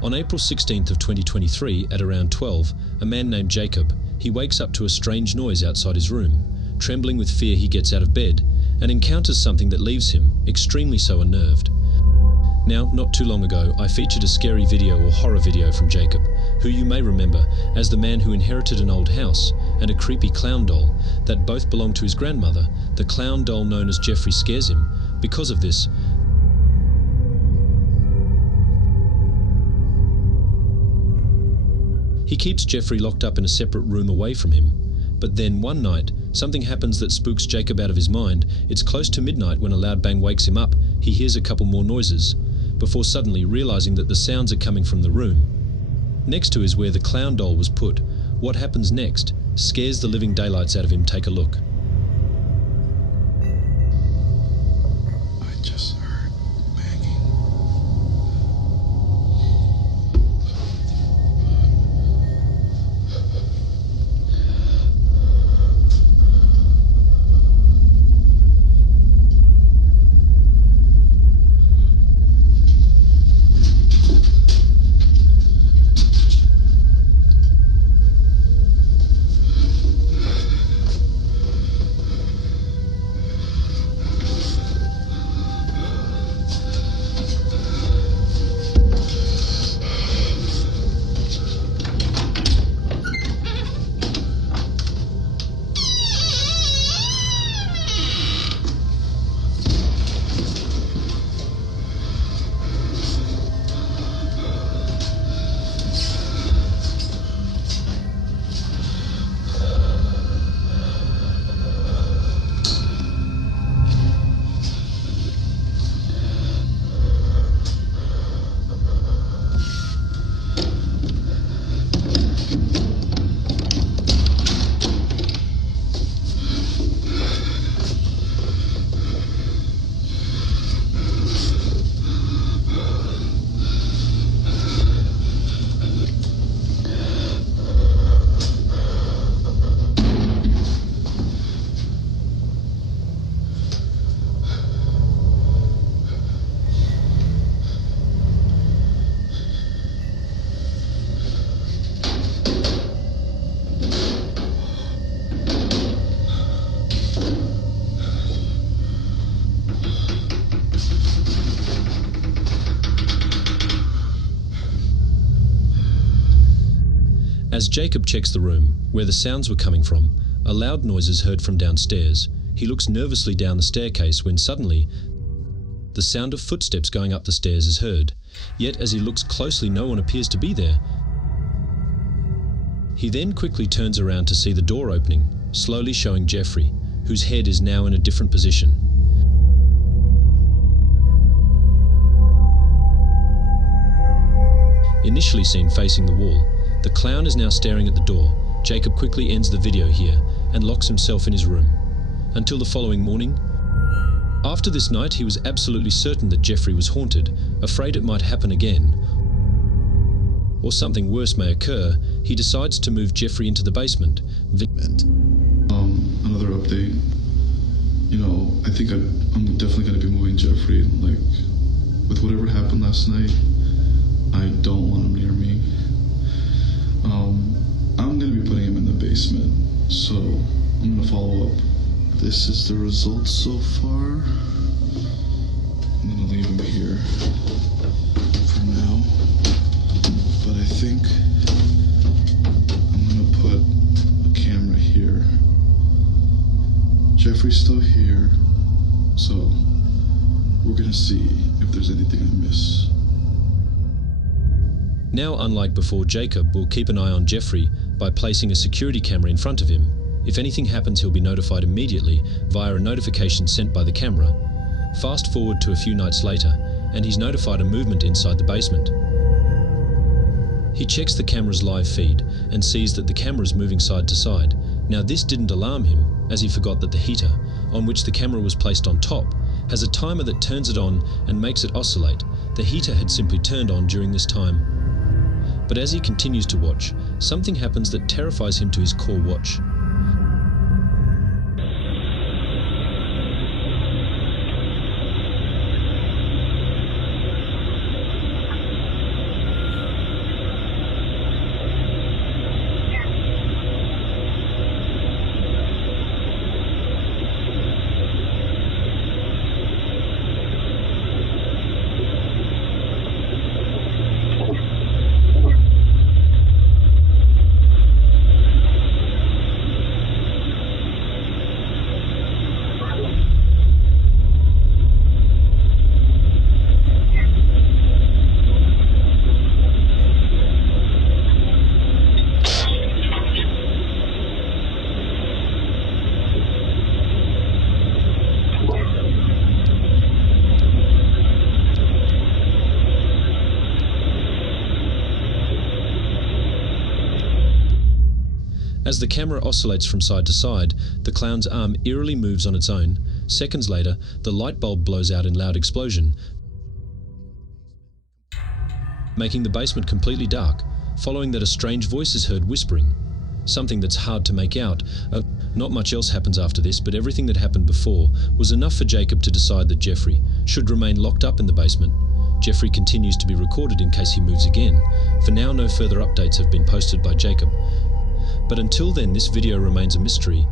On April 16th of 2023 at around 12, a man named Jacob, he wakes up to a strange noise outside his room. Trembling with fear, he gets out of bed and encounters something that leaves him extremely so unnerved. Now, not too long ago, I featured a scary video or horror video from Jacob, who you may remember as the man who inherited an old house and a creepy clown doll that both belonged to his grandmother. The clown doll known as Jeffrey scares him. Because of this, he keeps Jeffrey locked up in a separate room away from him. But then one night, something happens that spooks Jacob out of his mind. It's close to midnight when a loud bang wakes him up. He hears a couple more noises, before suddenly realizing that the sounds are coming from the room next to is where the clown doll was put. What happens next scares the living daylights out of him. Take a look. I just heard banging. As Jacob checks the room where the sounds were coming from, a loud noise is heard from downstairs. He looks nervously down the staircase when suddenly the sound of footsteps going up the stairs is heard. Yet as he looks closely, no one appears to be there. He then quickly turns around to see the door opening, slowly showing Jeffrey, whose head is now in a different position. Initially seen facing the wall, the clown is now staring at the door. Jacob quickly ends the video here and locks himself in his room. Until the following morning. After this night, he was absolutely certain that Jeffrey was haunted, afraid it might happen again, or something worse may occur. He decides to move Jeffrey into the basement. Another update. You know, I think I'm definitely going to be moving Jeffrey. Like, with whatever happened last night, I don't want him near me. I'm going to be putting him in the basement, so I'm going to follow up. This is the results so far. I'm going to leave him here for now, but I think I'm going to put a camera here. Jeffrey's still here, so we're going to see if there's anything I miss. Now, unlike before, Jacob will keep an eye on Jeffrey by placing a security camera in front of him. If anything happens, he'll be notified immediately via a notification sent by the camera. Fast forward to a few nights later, and he's notified a movement inside the basement. He checks the camera's live feed and sees that the camera's moving side to side. Now, this didn't alarm him, as he forgot that the heater, on which the camera was placed on top, has a timer that turns it on and makes it oscillate. The heater had simply turned on during this time. But as he continues to watch, something happens that terrifies him to his core. Watch. As the camera oscillates from side to side, the clown's arm eerily moves on its own. Seconds later, the light bulb blows out in loud explosion, making the basement completely dark. Following that, a strange voice is heard whispering, something that's hard to make out. Not much else happens after this, but everything that happened before was enough for Jacob to decide that Jeffrey should remain locked up in the basement. Jeffrey continues to be recorded in case he moves again. For now, no further updates have been posted by Jacob. But until then, this video remains a mystery,